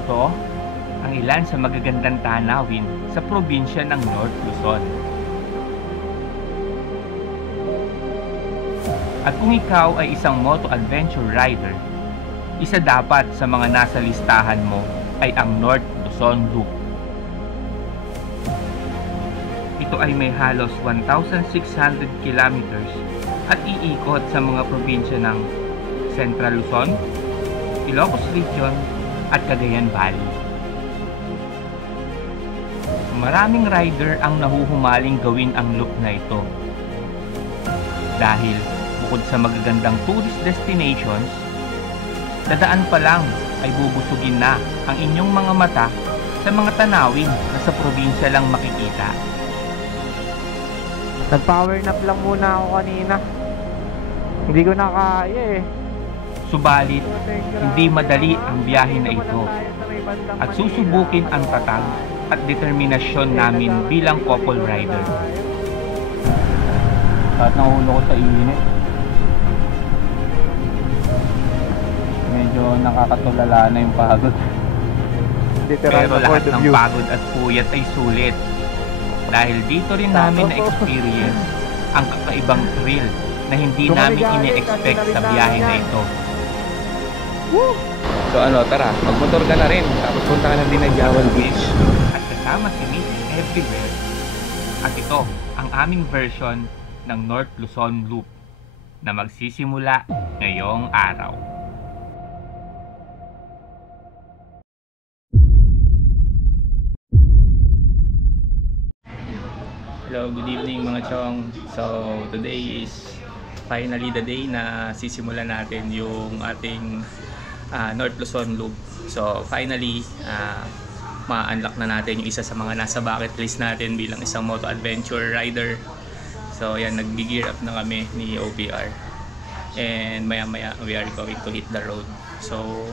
Ito ang ilan sa magagandang tanawin sa probinsya ng North Luzon. At kung ikaw ay isang moto adventure rider, isa dapat sa mga nasa listahan mo ay ang North Luzon Loop. Ito ay may halos 1,600 kilometers at iikot sa mga probinsya ng Central Luzon, Ilocos Region at Cagayan Valley. Maraming rider ang nahuhumaling gawin ang loop na ito. Dahil bukod sa magagandang tourist destinations, dadaan pa lang ay bubusugin na ang inyong mga mata sa mga tanawin na sa probinsya lang makikita. Nag-power nap lang muna ako kanina. Hindi ko na kaya eh. Subalit, hindi madali ang biyahe na ito at susubukin ang tatag at determinasyon namin bilang couple rider. Kahit nahulo ko sa init, medyo nakakatulala na yung pagod. Pero lahat ng pagod at puyat ay sulit dahil dito rin namin na-experience ang kakaibang thrill na hindi namin ine-expect sa biyahe na ito. So tara, magmotor ka na rin, tapos punta ka na din ng Jawan Beach. At kasama si Miss Everywhere. At ito ang aming version ng North Luzon Loop na magsisimula ngayong araw. Hello, good evening mga chong. So today is finally the day na sisimulan natin yung ating North Luzon Loop. So finally, ma-unlock na natin yung isa sa mga nasa bucket list natin bilang isang moto adventure rider. So yan, nag-gear up na kami ni OBR. And maya maya we are going to hit the road. So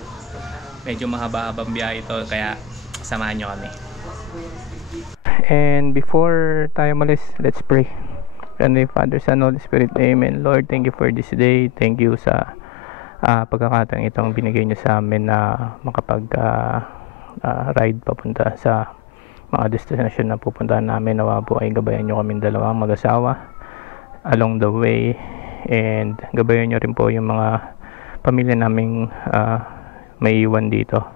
medyo mahaba-habang biyahe ito, kaya samahan nyo kami. And before tayo malis, let's pray. In the name of Father, Son, Holy Spirit, Amen. Lord, thank you for this day. Thank you sa pagkakataong itong binigay nyo sa amin na makapag ride papunta sa mga destinasyon na pupuntahan namin. Nawa po ay gabayan nyo kaming dalawang mag-asawa along the way, and gabayan nyo rin po yung mga pamilya naming may iwan dito.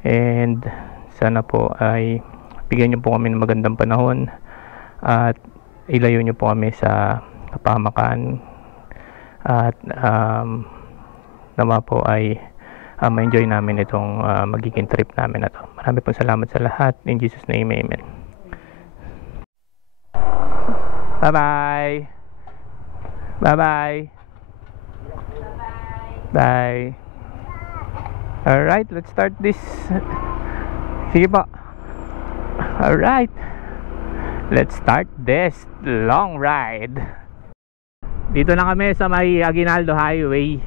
And sana po ay bigyan nyo po kami ng magandang panahon at ilayo nyo po kami sa kapahamakan, at nawa po ay ma-enjoy namin itong magiging trip namin na to. Marami pong salamat sa lahat. In Jesus' name, Amen. Bye bye. Bye bye. Bye. Alright, let's start this. Sige po. Alright, let's start this long ride. Dito na kami sa may Aguinaldo Highway,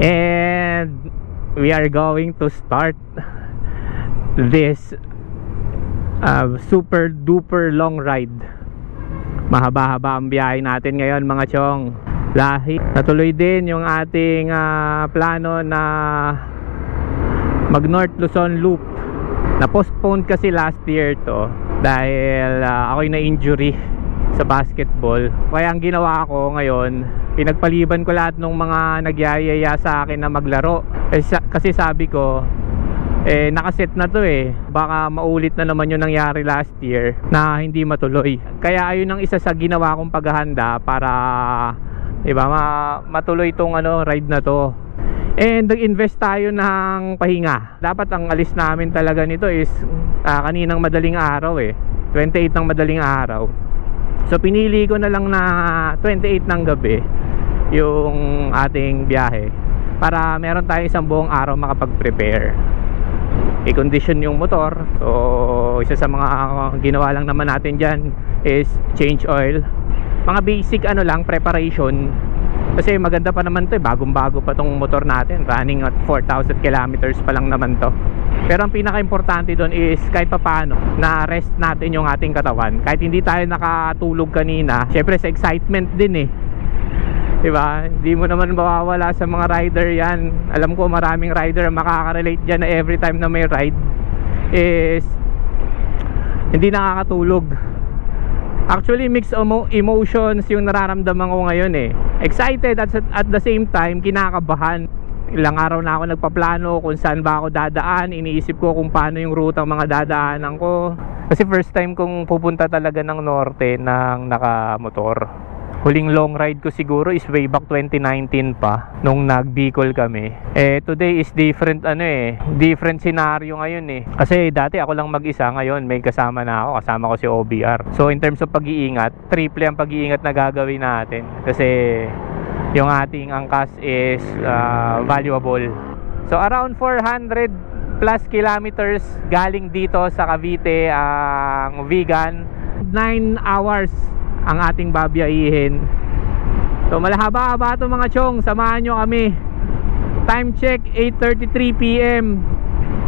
and we are going to start this super duper long ride. Mahaba-haba ang biyahe natin ngayon mga chong. Natuloy din yung ating plano na mag North Luzon Loop. Na-postpone kasi last year to dahil ako'y na-injury sa basketball. Kaya ang ginawa ko ngayon, pinagpaliban ko lahat ng mga nagyayaya sa akin na maglaro. Kasi sabi ko, nakaset na to baka maulit na naman yung nangyari last year na hindi matuloy. Kaya ayun ang isa sa ginawa kong paghahanda para matuloy tong ride na to. And nag-invest tayo ng pahinga. Dapat ang alis namin talaga nito is kaninang madaling araw 28 ng madaling araw. So pinili ko na lang na 28 ng gabi yung ating biyahe para meron tayong isang buong araw makapag-prepare. I-condition yung motor. So isa sa mga ginawa lang naman natin dyan is change oil. Mga basic preparation. Kasi maganda pa naman to bagong-bago pa tong motor natin, running at 4,000 kilometers pa lang naman to. Pero ang pinaka-importante doon is kahit papaano na rest natin yung ating katawan. Kahit hindi tayo nakatulog kanina, syempre sa excitement din Diba? Hindi mo naman mawawala sa mga rider yan. Alam ko maraming rider makaka-relate dyan na every time na may ride is hindi nakakatulog. Actually mixed emotions yung nararamdaman ko ngayon eh. Excited at the same time kinakabahan. Ilang araw na ako nagpaplano kung saan ba ako dadaan. Iniisip ko kung paano yung route ang mga dadaanan ko. Kasi first time kong pupunta talaga ng norte ng nakamotor. Huling long ride ko siguro is way back 2019 pa nung nag-Bicol kami. Today is different different scenario ngayon eh. Kasi dati ako lang mag-isa, ngayon may kasama na ako, kasama ko si OBR. So in terms of pag-iingat, triple ang pag-iingat na gagawin natin kasi yung ating angkas is valuable. So around 400 plus kilometers galing dito sa Cavite ang Vigan. 9 hours ang ating babiyahihin. So malahaba-haba ito mga chong, samahan nyo kami. Time check 8:33 PM.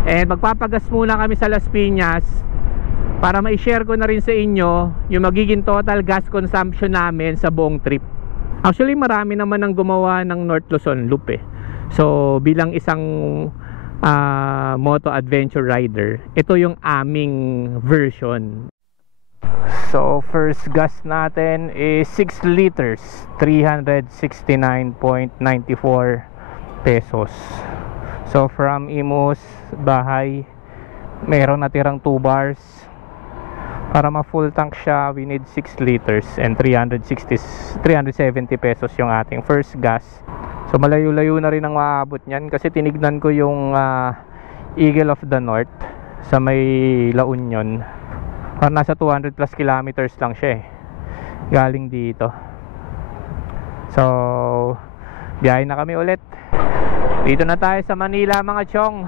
And magpapagas muna kami sa Las Piñas para ma-share ko na rin sa inyo yung magiging total gas consumption namin sa buong trip. Actually marami naman ang gumawa ng North Luzon Loop eh. So bilang isang moto adventure rider, ito yung aming version. So first gas natin is 6 liters, 369.94 pesos. So from Imus bahay, mayroon natirang 2 bars. Para ma-full tank siya, we need 6 liters and 370 pesos yung ating first gas. So malayo-layo na rin ang maabot niyan kasi tinignan ko yung Eagle of the North sa may La Union. Parang nasa 200 plus kilometers lang siya eh, galing dito. So biyahe na kami ulit. Dito na tayo sa Manila mga chong.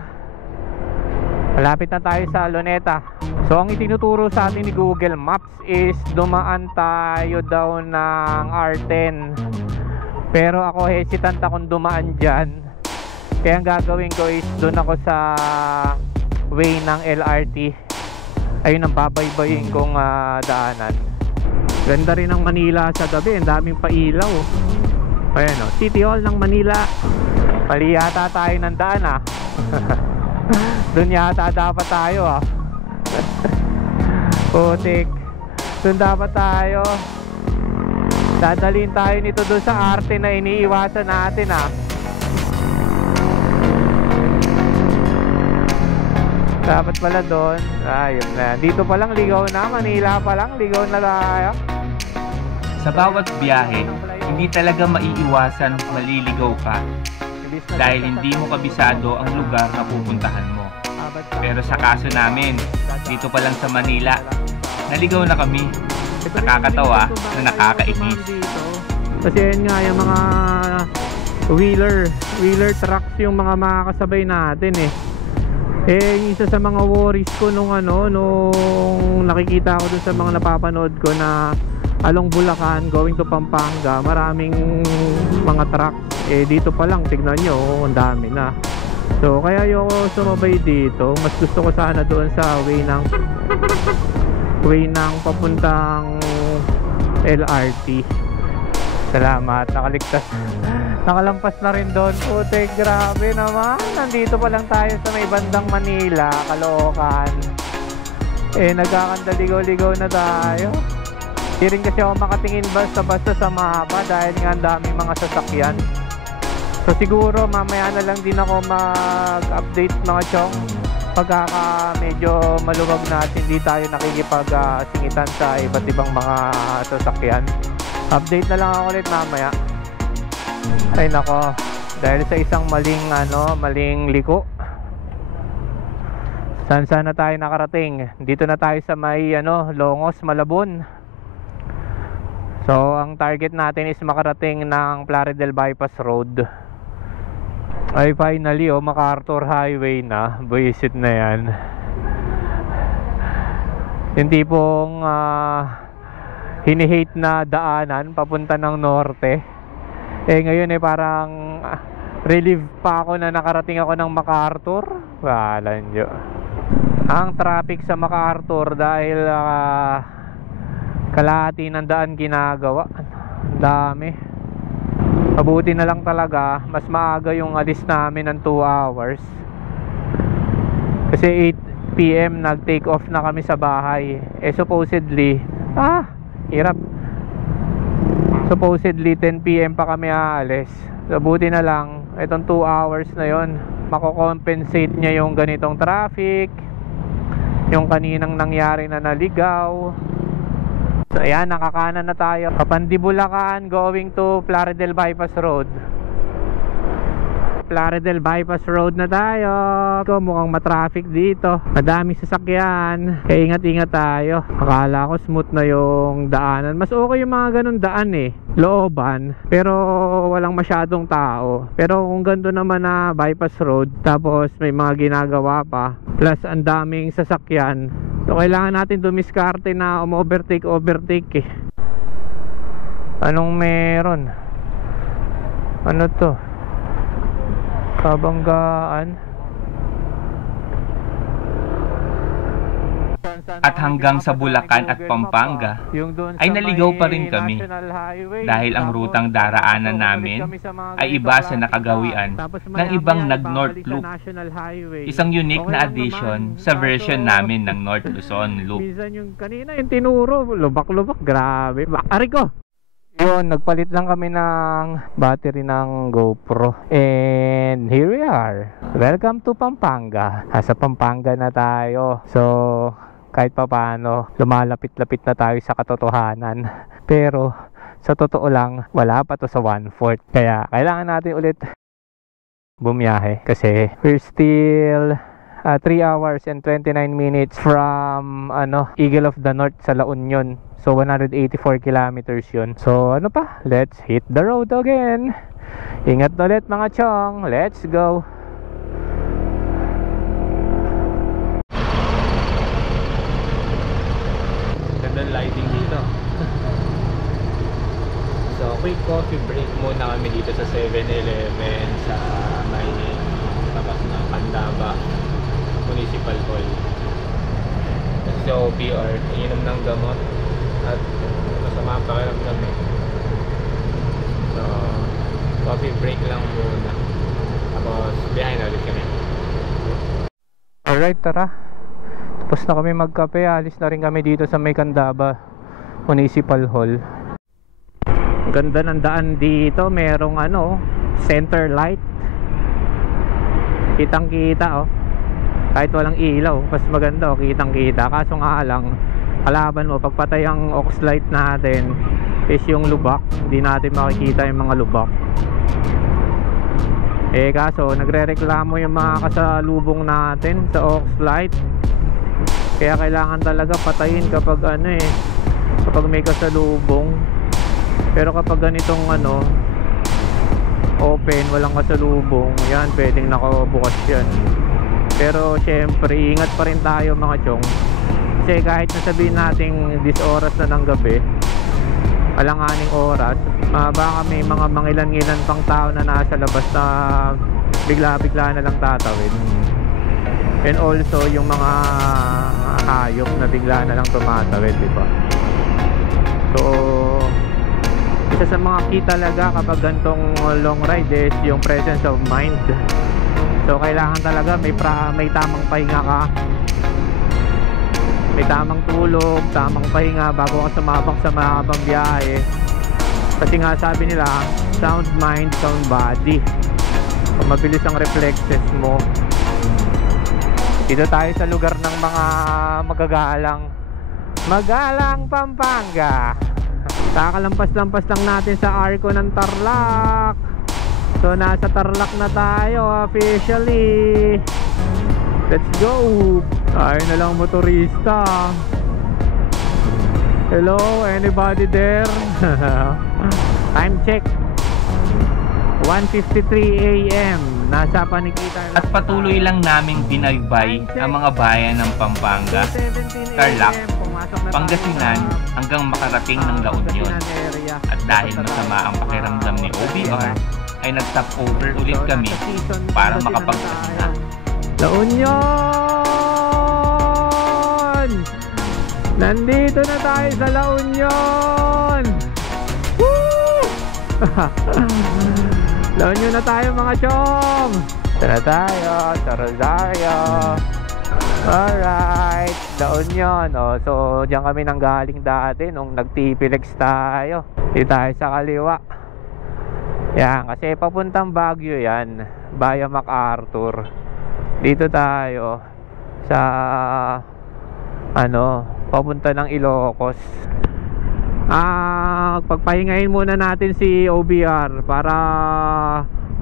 Malapit na tayo sa Luneta. So ang itinuturo sa atin ni Google Maps is dumaan tayo daw ng R10. Pero ako hesitant akong dumaan dyan. Kaya ang gagawin ko is doon ako sa way ng LRT. Ayun ang babaybayin kong daanan. Ganda rin ng Manila sa gabi, ang daming pailaw. Ayan o, City Hall ng Manila. Mali yata tayo ng daan Doon yata dapat tayo Putik, doon dapat tayo. Dadalhin tayo nito doon sa arte na iniiwasan natin Dapat pala doon. Ayun na. Dito pa lang ligaw na. Manila pa lang ligaw na tayo. Sa bawat biyahe, hindi talaga maiiwasan maliligaw ka dahil hindi mo kabisado ang lugar na pupuntahan mo. Pero sa kaso namin, dito pa lang sa Manila, naligaw na kami. Nakakatawa na nakakainis. Kasi yun nga yung mga wheeler trucks yung mga makakasabay natin isa sa mga worries ko nung nakikita ko dun sa mga napapanood ko na along Bulacan going to Pampanga, maraming mga trucks. Dito pa lang tignan nyo, ang dami na. So kaya ayoko sumabay dito. Mas gusto ko sana doon sa way ng papuntang LRT. Salamat, nakalampas na rin doon. Putik, grabe naman. Nandito pa lang tayo sa may bandang Manila, Caloocan. Nagkakandaligaw-ligaw na tayo. Hindi rin kasi ako makatingin basta sa mapa dahil nga ang daming mga sasakyan. So siguro mamaya na lang din ako mag-update mga chong pagkaka medyo maluwag na at hindi tayo nakikipag-singitan sa iba't ibang mga sasakyan. Update na lang ako ulit mamaya. Ay nako, dahil sa isang maling liko. Saan na tayo nakarating? Dito na tayo sa may Longos, Malabon. So ang target natin is makarating ng Plaridel Bypass Road. Ay finally MacArthur Highway na. Buisit na yan. Yung tipong hinihate na daanan papunta ng norte. Ngayon parang relief pa ako na nakarating ako ng MacArthur. Wala nyo. Ang traffic sa MacArthur dahil kalahati ng daan ginagawa. Dami. Mabuti na lang talaga, mas maaga yung alis namin ng 2 hours. Kasi 8 PM nag-take off na kami sa bahay. Eh supposedly, hirap. Supposedly 10 PM pa kami aalis. So buti na lang, itong 2 hours na yon, mako-compensate niya yung ganitong traffic, yung kaninang nangyari na naligaw. So ayan, nakakanan na tayo. Papandi Bulacan going to Plaridel Bypass Road. Plaridel Bypass Road na tayo. Mukhang matraffic dito, madaming sasakyan, kaya ingat-ingat tayo. Akala ko smooth na yung daanan. Mas okay yung mga ganun daan looban, pero walang masyadong tao. Pero kung ganito naman na bypass road, tapos may mga ginagawa pa, plus ang daming sasakyan, so kailangan natin dumiskarte na overtake. Anong meron? Ano to? Kabanggaan. At hanggang sa Bulacan at Pampanga ay naligaw pa rin kami dahil ang rutang daraanan namin ay iba sa nakagawian ng ibang nag-North Loop. Isang unique na addition sa version namin ng North Luzon Loop. Minsan yung kanina yung tinuro, lubak-lubak, grabe. Ari ko! Yun, nagpalit lang kami ng battery ng GoPro. And here we are. Welcome to Pampanga. Sa Pampanga na tayo. So, kahit pa paano, lumalapit-lapit na tayo sa katotohanan. Pero, sa totoo lang, wala pa to sa 1/4. Kaya, kailangan natin ulit bumiyahe. Kasi, we're still 3 hours and 29 minutes from Eagle of the North sa La Union. So 184 kilometers yun. So ano pa, let's hit the road again. Ingat ulit mga chong, let's go. Gandang lighting dito. So quick coffee break muna kami dito sa 7-Eleven sa may tapas ng Pandaba Municipal Hall. Sa OPR, inom ng gamot at masama ang pakiramdam So coffee break lang muna, tapos biyahe na ulit kami. Alright, tara, tapos na kami magkape. Alis na rin kami dito sa may Candaba Municipal Hall. Ang ganda ng daan dito, merong center light, kitang kita kahit walang ilaw, mas maganda kitang kita. Kaso nga lang, kalaban mo pagpatay ang aux light natin is yung lubak, hindi natin makikita yung mga lubak. Kaso nagrereklamo yung mga kasalubong natin sa aux light, kaya kailangan talaga patayin kapag kapag may kasalubong. Pero kapag ganitong open, walang kasalubong, yan, pwedeng nakabukas yan. Pero syempre, ingat pa rin tayo mga chong. Kasi kahit nasabihin natin this oras na ng gabi, alanganing oras, baka may mga mangilan-ngilan pang tao na nasa labas na bigla-bigla na lang tatawid. And also yung mga hayop na bigla na lang tumatawid, diba? So isa sa mga key talaga kapag gantong long ride is yung presence of mind. So kailangan talaga may tamang pahinga ka, may tamang tulog, tamang pahinga bago ka sumabak sa mahabang biyahe. Kasi nga sabi nila, sound mind, sound body. Kung mabilis ang reflexes mo. Dito tayo sa lugar ng mga magagalang Pampanga. Kakalampas-lampas lang natin sa arko ng Tarlac. So nasa Tarlac na tayo officially. Let's go. Tayo na lang motorista. Hello, anybody there? Time check, 1:53 AM. Nasa Panikitan At patuloy lang naming binaybay ang mga bayan ng Pampanga, Tarlac, Pangasinan hanggang makarating ng La Union. At dahil masama ang pakiramdam ni OBR, ay nag-stop over ulit kami para makapagpahinga. La Union! Nandito na tayo sa La Union! Woo! La Union na tayo mga chong. Tara tayo sa Rosario. Alright, La Union. So diyan kami nanggaling dati nung nag-TPLEX tayo. Dito tayo sa kaliwa. Yan, kasi papuntang Baguio yan, via MacArthur. Dito tayo sa papunta ng Ilocos. Pagpahingahin muna natin si OBR para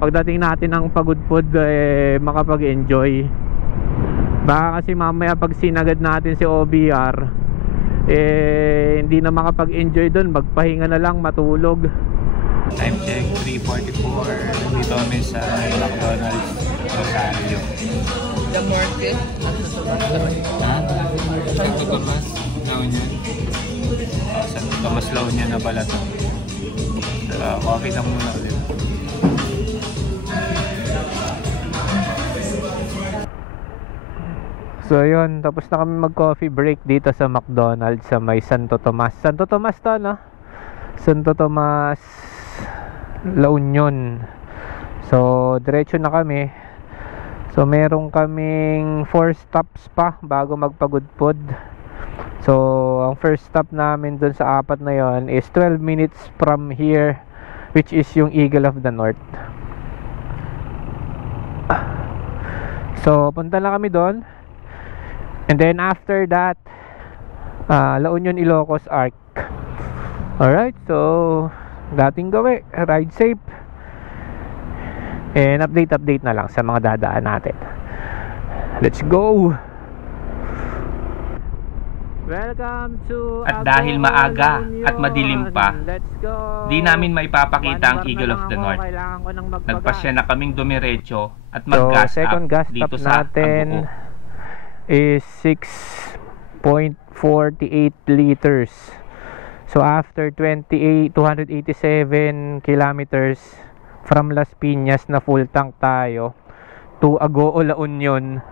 pagdating natin ng pagudpod makapag-enjoy. Baka kasi mamaya pag sinagad natin si OBR hindi na makapag-enjoy doon, magpahinga na lang, matulog. Time check, 3:44. Dito kami sa McDonald's Rosario. The market. Santo Tomas, La Union. Santo Tomas, La Union na pala to. Coffee na muna ulit. So yun, tapos na kami mag-coffee break dito sa McDonald's sa may Santo Tomas. Santo Tomas to, no? Santo Tomas, La Union. So diretso na kami. So meron kaming 4 stops pa bago magpagudpod. So ang first stop namin dun sa 4 na yon is 12 minutes from here, which is yung Eagle of the North. So punta na kami doon. And then after that, La Union Ilocos Arc. Alright, so dating gawi, ride safe. And update na lang sa mga dadaan natin. Let's go! Welcome to At dahil maaga at madilim pa, di namin maipapakita ang Eagle of the North. Nagpasya na kaming dumiretso at mag-gas so, second up gas dito stop sa natin Abuo. is 6.48 liters. So after 287 kilometers from Las Piñas na full tank tayo to Agoo, La Union,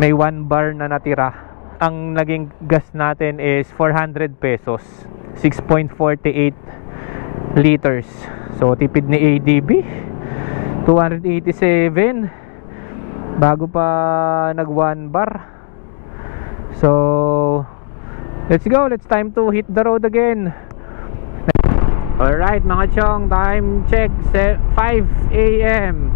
may 1 bar na natira. Ang naging gas natin is 400 pesos, 6.48 liters. So tipid ni ADB, 287 bago pa nag 1 bar. So let's go, it's time to hit the road again. Alright mga chong, time check 5 AM.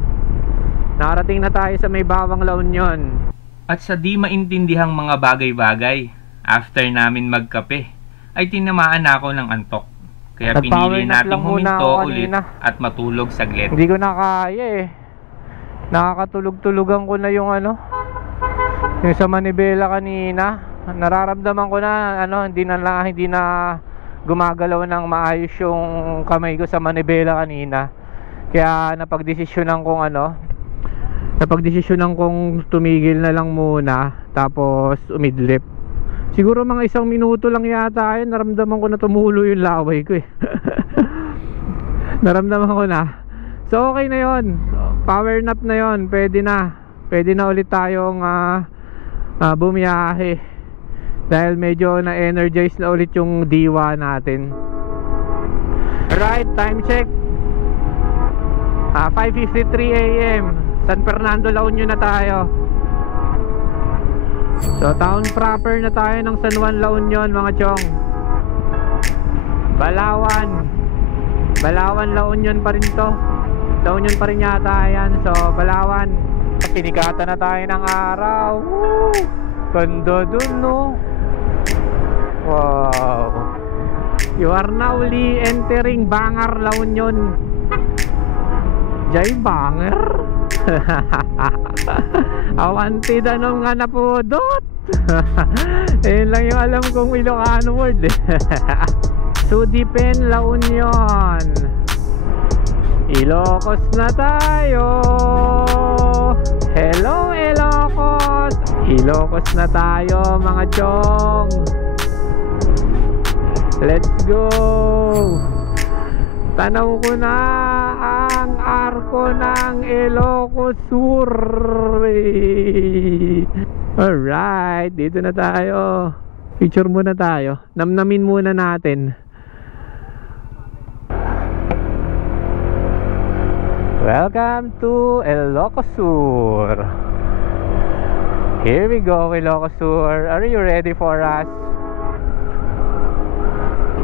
Nakarating na tayo sa may Bawang, La Union. At sa di maintindihang mga bagay-bagay, after namin magkape, ay tinamaan na ako ng antok. Kaya Nag-power pinili nap nating lang muna huminto ako ulit kanina. at matulog saglit. Hindi ko na kaya Nakakatulog-tulugan ko na yung yung sa manibela kanina. Nararamdaman ko na hindi na gumagalaw ng maayos yung kamay ko sa manibela kanina. Kaya napagdesisyonan kong tumigil na lang muna, tapos umidlip. Siguro mga 1 minuto lang yata yun, naramdaman ko na tumulo yung laway ko naramdaman ko na. So okay na yon, power nap na yon, pwede na ulit tayong bumiyahe dahil medyo na-energize na ulit yung diwa natin. Right, time check 5:53 AM. San Fernando, La Union na tayo. So town proper na tayo ng San Juan, La Union mga chong. Balawan, La Union pa rin to. La Union pa rin yata yan. So Balawan, pinikata na tayo ng araw. Woo! Ganda dun, no? Wow. You are now entering Bangar, La Union. Jay Bangar. Awanti danong nga napudot. Ayun lang yung alam kong Ilocano word Sudipen, La Union. Ilocos na tayo. Hello Ilocos. Ilocos na tayo mga chong. Let's go. Tanaw ko na ang arko ng Ilocos Sur. Alright, dito na tayo. Picture muna tayo. Namnamin muna natin. Welcome to Ilocos Sur. Here we go, Ilocos Sur. Are you ready for us?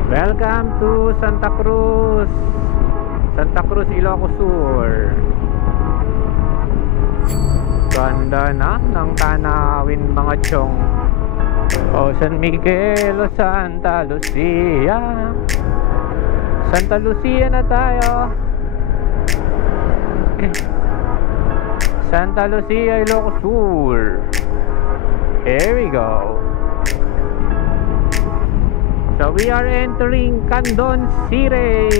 Welcome to Santa Cruz. Santa Cruz, Ilocos Sur. Ganda na ng tanawin mga chong. O San Miguel o Santa Lucia. Santa Lucia na tayo. Santa Lucia, Ilocos Sur. Here we go. So we are entering Candon City.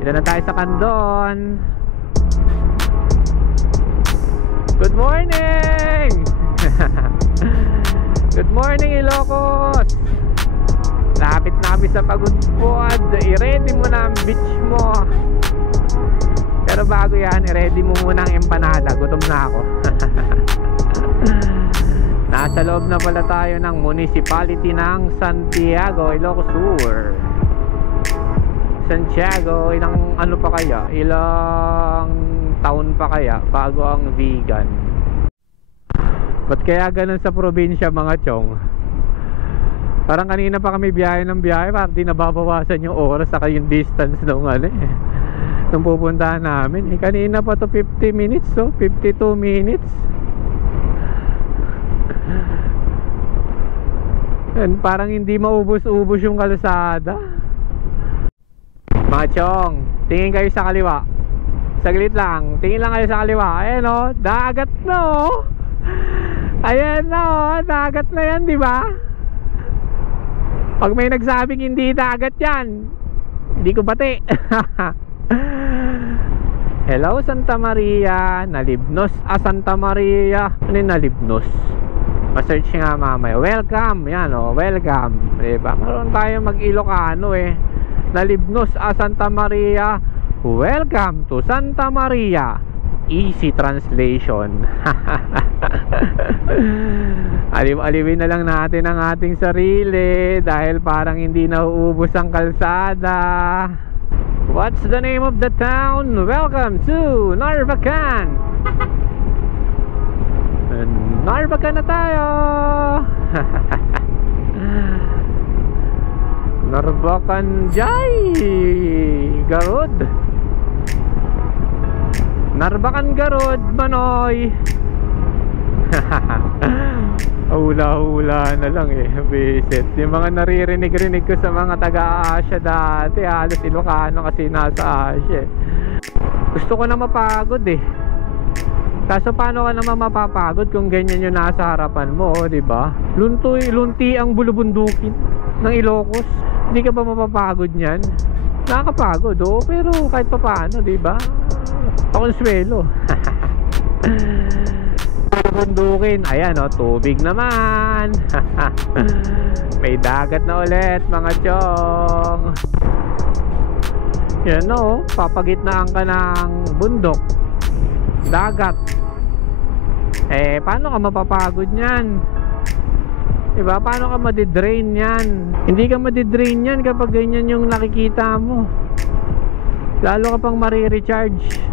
Dito na tayo sa Candon. Good morning! Good morning, Ilocos! Lapit na kami sa Pagudpod. I-ready mo na ang beach mo. Pero bago yan, i-ready mo muna ang empanada. Gutom na ako. Nasa loob na pala tayo ng municipality ng Santiago, Ilocos Sur. Santiago, ilang ano pa kaya? Ilang taon pa kaya bago ang vegan? Ba't kaya ganun sa probinsya mga chong? Parang kanina pa kami biyahe ng biyahe, parang di nababawasan yung oras saka yung distance nung ano eh, nung pupuntahan namin eh. Kanina pa to 50 minutes, so 52 minutes. And parang hindi maubos-ubos yung kalsada. Mga chong, tingin kayo sa kaliwa. Saglit lang, tingin lang kayo sa kaliwa. Ayan o, dagat na o. Ayan na o, dagat na yan, di ba? Pag may nagsabing hindi dagat yan, hindi ko pati. Hello Santa Maria. Nalibnos Santa Maria. Ano yung nalibnos? Ma-search nga mamaya. Welcome, yan o, welcome. Diba? Maroon tayo mag-Ilocano eh. Nalibnos Santa Maria. Welcome to Santa Maria. Easy translation. Aliw-aliwin na lang natin ang ating sarili dahil parang hindi nauubos ang kalsada. What's the name of the town? Welcome to Narvacan. Narvacan na tayo. Narvacan Jai Garod. Narvacan Garod Manoy. Hula-hula na lang eh, visit. Yung mga naririnig-rinig ko sa mga taga-Asia dati, halos Ilocano kasi nasa Asia eh. Gusto ko na mapagod eh. Kaso paano ka naman mapapagod kung ganyan yung nasa harapan mo, di ba? Lunti ang bulubundukin ng Ilocos. Hindi ka ba mapapagod niyan? Nakakapagod oh, pero kahit pa paano, di ba? Pakonsuelo. Bundukin, ayan o, tubig naman. May dagat na ulit mga chong. Yan o, papagitnaan ka ng bundok, dagat. Eh paano ka mapapagod nyan? Diba, paano ka madidrain yan? Hindi ka madidrain yan kapag ganyan yung nakikita mo. Lalo ka pang marirecharge.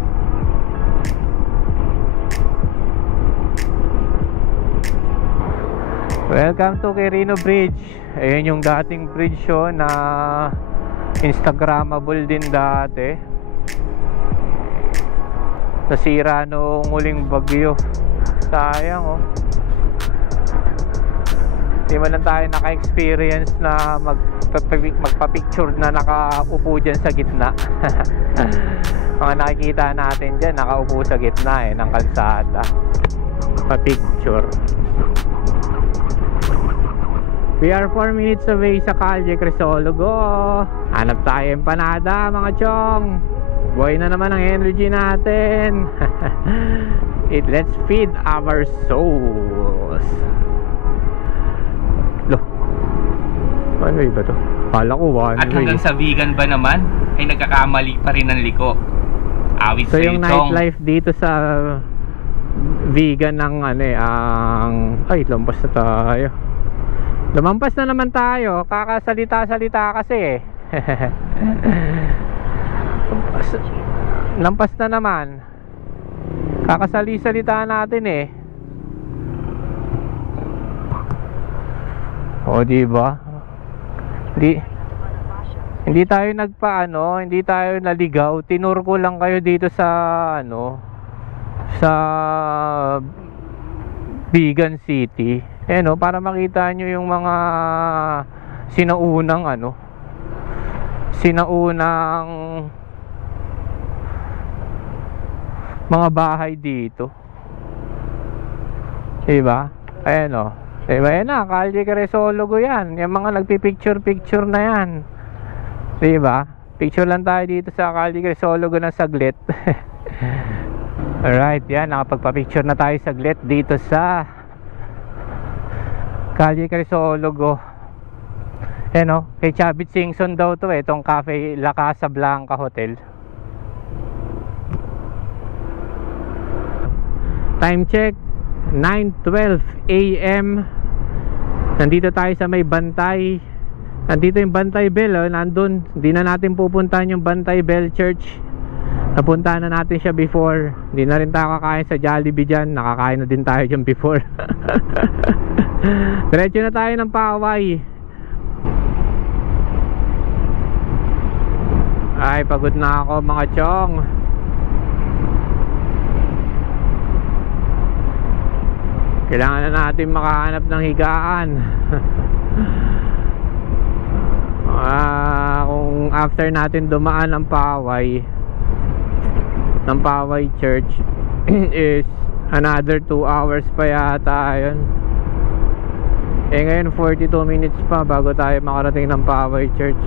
Welcome to Quirino Bridge. Ayun yung dating bridge show na Instagrammable din dati. Nasira noong huling bagyo. Sayang oh. Di man lang tayo naka-experience na magpa-picture na nakaupo dyan sa gitna. Mga nakikita natin dyan, nakaupo sa gitna eh, ng kalsada. Pa-picture. We are 4 minutes away sa Calle Crisologo. Hanap tayo empanada mga chong. Buhay na naman ang energy natin. Let's feed our souls. Loh, one way ba to? Kala ko one way. At hanggang sa vegan ba naman ay nagkakamali pa rin ng liko. Awit so sa yung nightlife dito sa vegan ng ano eh, ay lampas na tayo. Lumampas na naman tayo. Kakasalita-salita kasi eh. Lampas na naman. Kakasali-salita natin eh. O diba? Hindi tayo hindi tayo naligaw. Tinur ko lang kayo dito sa sa Bigan City. Para makita nyo yung mga sinaunang mga bahay dito. Diba? Diba yan na, Calle Crisologo yan. Yung mga nagpipicture-picture na yan. Diba? Picture lang tayo dito sa Calle Crisologo ng saglit. Alright, yan, nakapagpa-picture na tayo saglit dito sa Calle Crisologo. Kay Chavit Singson daw to itong Cafe La Casa Blanca Hotel. Time check 9:12 AM. Nandito tayo sa may Bantay. Nandito yung Bantay Bell, nandun. Hindi na natin pupuntahan yung Bantay Bell Church. Napuntahan na natin siya before. Hindi na rin tayo kakain sa Jollibee dyan. Nakakain na din tayo dyan before. Diretso na tayo ng Paway. Ay, pagod na ako mga chong. Kailangan na natin makahanap ng higaan. Kung after natin dumaan ng Paway Church is another 2 hours pa yata yun. Ngayon 42 minutes pa bago tayo makarating ng Paway Church.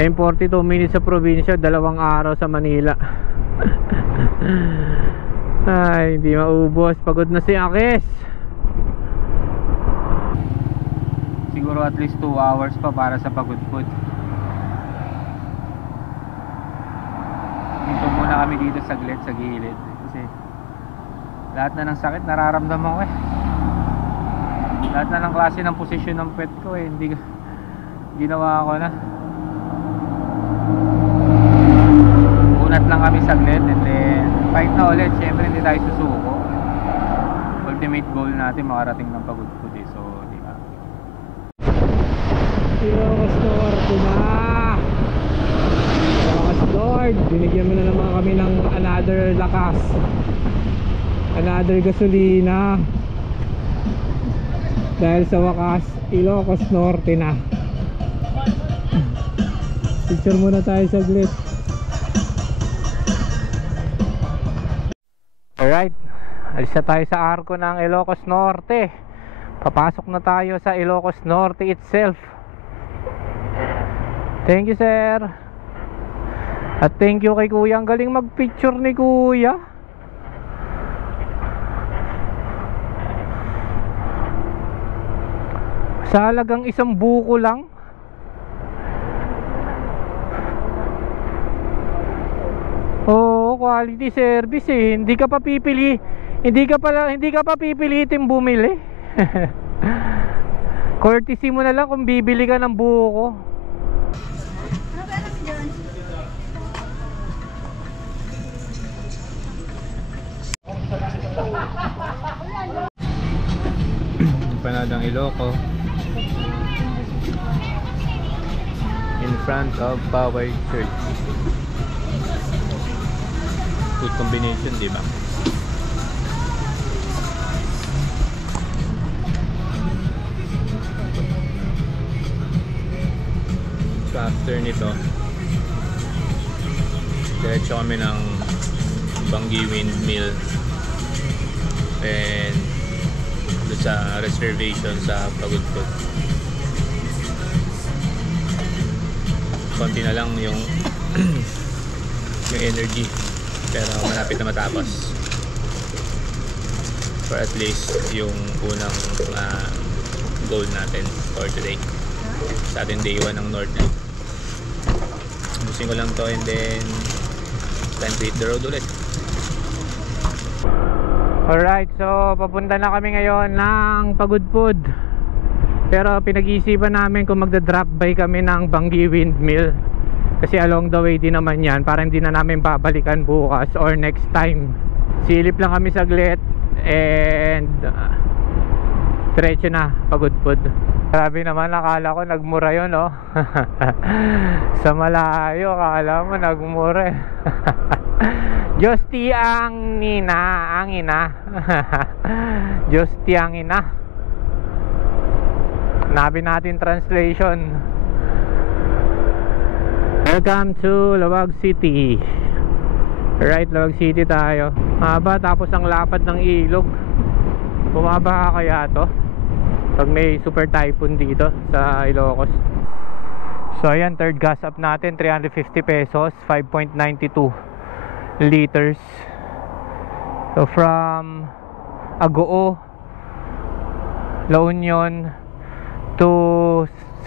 42 minutes sa probinsya, 2 araw sa Manila. Ay, hindi maubos. Pagod na si Akis. Siguro at least 2 hours pa para sa pagudpud. Dito muna kami dito saglit sa gilid kasi lahat na ng sakit nararamdaman ko eh. Lahat na ng klase ng posisyon ng pet ko eh, hindi ginawa ko na. Unat lang kami saglit and then fight na ulit. Siyempre hindi tayo susuko. Ultimate goal natin makarating ng pagudpud eh. So di ba, Ilocos Norte na. Ilocos Lord, binigyan mo na naman kami ng another lakas, another gasolina. Dahil sa wakas Ilocos Norte na. Picture muna tayo saglit. Alright, alis na tayo sa arko ng Ilocos Norte. Papasok na tayo sa Ilocos Norte itself. Thank you sir. At thank you kay kuya. Ang galing mag-picture ni kuya. Sa halagang 1 buko lang. Oo, quality service eh. Hindi ka pa pipilitin bumili. Courtesy mo na lang kung bibili ka ng buko. Panadang Iloco in front of Paway Church. Good combination, di ba? So after nito, diretso kami ng Bangi Windmill and doon sa reservation sa Pagudpud. Konti na lang yung yung energy, pero malapit na matapos for at least yung unang goal natin for today sa ating day 1 ng North Loop. Busin ko lang to and then time to hit the road ulit. Alright, so papunta na kami ngayon ng Pagudpud. Pero pinag-iisipan namin kung magda-drop by kami ng Bangi Windmill. Kasi along the way din naman yan, para hindi na namin babalikan bukas or next time. Silip lang kami saglit and diretso na Pagudpud. Grabe naman, akala ko nagmura yun, oh. Sa malayo, akala mo nagmura. Diyos ti ang ina. Diyos ti ang ina. Hanapin natin translation. Welcome to Lawag City. Right, Lawag City tayo. Haba, tapos ang lapad ng ilog. Bumaba kaya to pag may super typhoon dito sa Ilocos. So ayan, third gas up natin, 350 pesos, 5.92 liters. So from Agoo, La Union to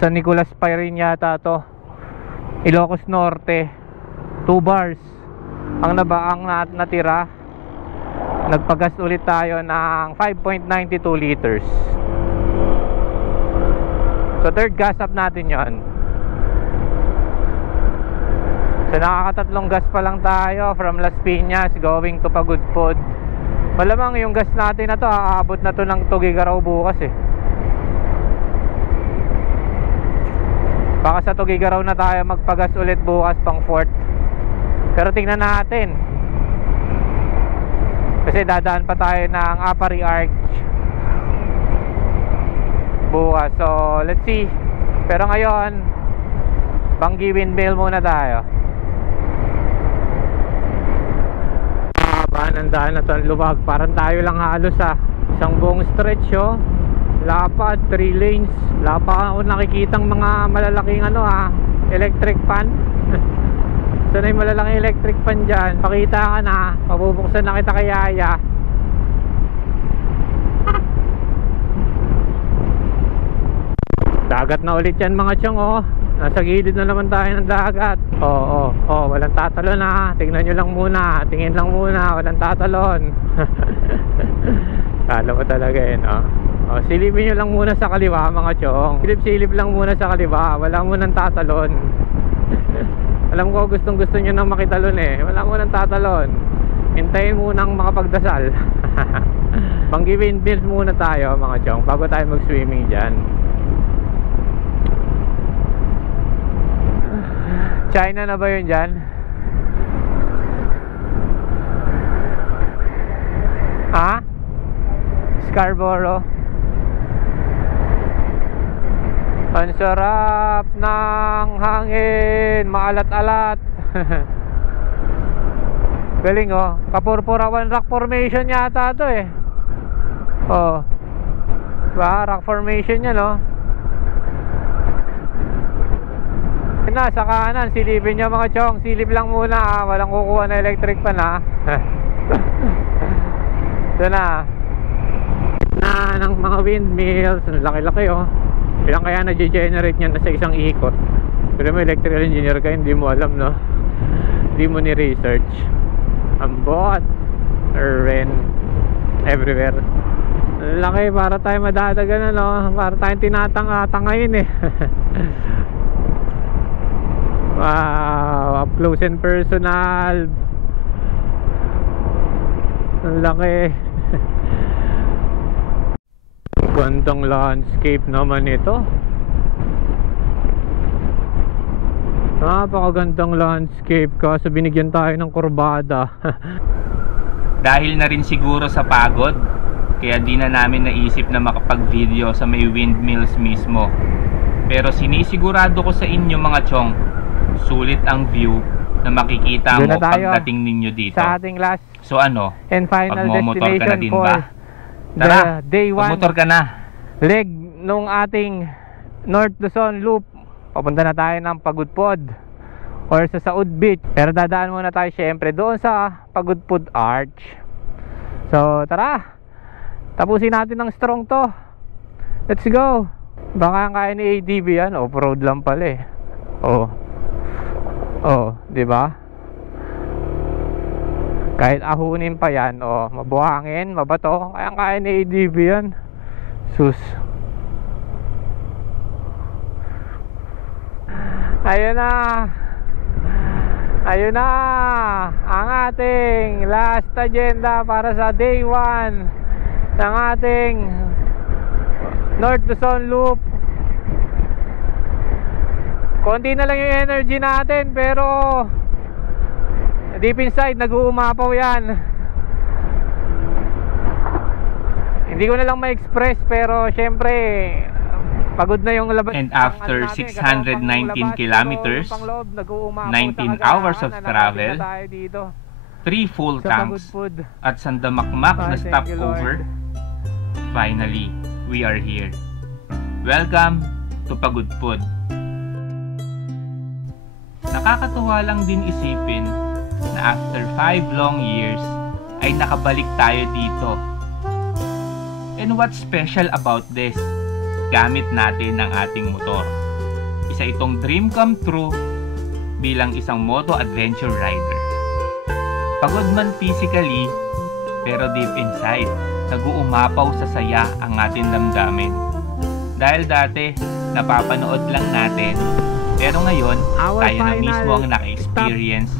San Nicolas pa rin yata to, Ilocos Norte, 2 bars ang nabaang natira. Nagpagas ulit tayo ng 5.92 liters. So third gas up natin yon. So nakakatatlong gas pa lang tayo from Las Piñas going to Pagudpud. Malamang yung gas natin na to aabot na to ng Tugigaraw bukas eh. Baka sa Tugigaraw na tayo magpagas ulit bukas pang Fort. Pero tingnan natin, kasi dadaan pa tayo ng Apari Arch bukas. So let's see. Pero ngayon Banggi Windmill muna tayo. Haba ng daan na to, luwag. Parang tayo lang halos sa isang buong stretch, oh. Lapad, 3 lanes. Wala pa ako nakikitang mga malalaking electric fan. So na yung malalaking electric fan dyan, pakita ka na, pabubuksan na kita kay Yaya. Dagat na ulit yan mga chong, oh. Nasa gilid na naman tayo ng dagat. Oh, walang tatalon ha. Tingnan nyo lang muna, tingin lang muna, walang tatalon. Kala mo talaga yun, oh. Oh, silipin nyo lang muna sa kaliwa mga chong. Silip lang muna sa kaliwa, wala munang tatalon. Alam ko gustong gusto nyo nang makitalon eh. Wala munang tatalon. Hintayin munang makapagdasal. Banggi Windmills muna tayo mga chong bago tayo mag swimming dyan. China na ba yun dyan? Ha? Scarborough. Ang sarap ng hangin, maalat-alat. Galing, oh. Kapurpurawan rock formation yata to eh. Oh. Ba, rock formation yan, oh. Na, sa kanan, silipin nyo mga chong. Silip lang muna, ah. Walang kukuha na electric pan, ha. Ito na. Na ng mga windmills. Laki-laki, oh. Ilang kaya na-generate niyan na sa isang ikot. Pero may electrical engineer ka, hindi mo alam, no? Hindi mo ni-research. Ambot, ren, everywhere. Laki, para tayo madadagan, no? Para tayong tinatanga-tangayin eh. Wow, up close and personal. Ang laki. Gandang landscape naman ito. Napakagandang landscape, kaso binigyan tayo ng kurbada. Dahil na rin siguro sa pagod, kaya di na namin naisip na makapag-video sa may windmills mismo. Pero sinisigurado ko sa inyo mga chong, sulit ang view na makikita mo pagdating ninyo dito. Sa ating last so ano, and final magmomotor ka na din for ba? Tara, day 1 magmotor ka na. leg nung ating North Luzon Loop. Papunta na tayo ng Pagudpud or sa Saud Beach. Pero dadaan muna tayo syempre doon sa Pagudpud Arch. So tara, tapusin natin ng strong to. Let's go. Baka kaya ni ADB yan. Off-road lang pala eh. Oh, di ba? Kahit ahunin pa yan, oh, mabuhangin, mabato, kaya ni ADB yan. Sus. Ayun na. Ayun na ang ating last agenda para sa day 1 ng ating North Luzon Loop. Konti na lang yung energy natin, pero deep inside nag-uumapaw yan. Hindi ko na lang ma-express, pero syempre pagod na yung labas. And after 619 kilometers, 19 hours of travel, 3 full tanks, at sandamakmak na stopover, finally, we are here. Welcome to Pagudpud. Nakakatuwa lang din isipin na after 5 long years ay nakabalik tayo dito. And what's special about this? Gamit natin ang ating motor. Isa itong dream come true bilang isang moto adventure rider. Pagod man physically, pero deep inside, nag-uumapaw sa saya ang ating damdamin. Dahil dati, napapanood lang natin, pero ngayon, tayo na mismo ang naka-experience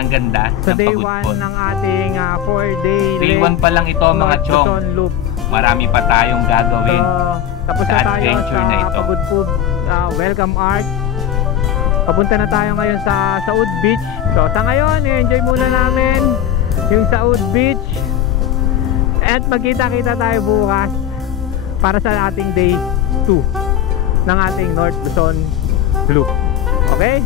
ng ganda sa ng day 1 Pagudpud. ng ating 4-day Day 1 pa lang ito mga chong. Loop. Marami pa tayong gagawin. Tapos sa na tayo adventure sa na ito. Pagudpud Welcome Art. Papunta na tayo ngayon sa Saud Beach. So sa ngayon, i-enjoy muna namin yung Saud Beach. At magkita-kita tayo bukas para sa ating day 2 ng ating North Luzon Loop. Okay?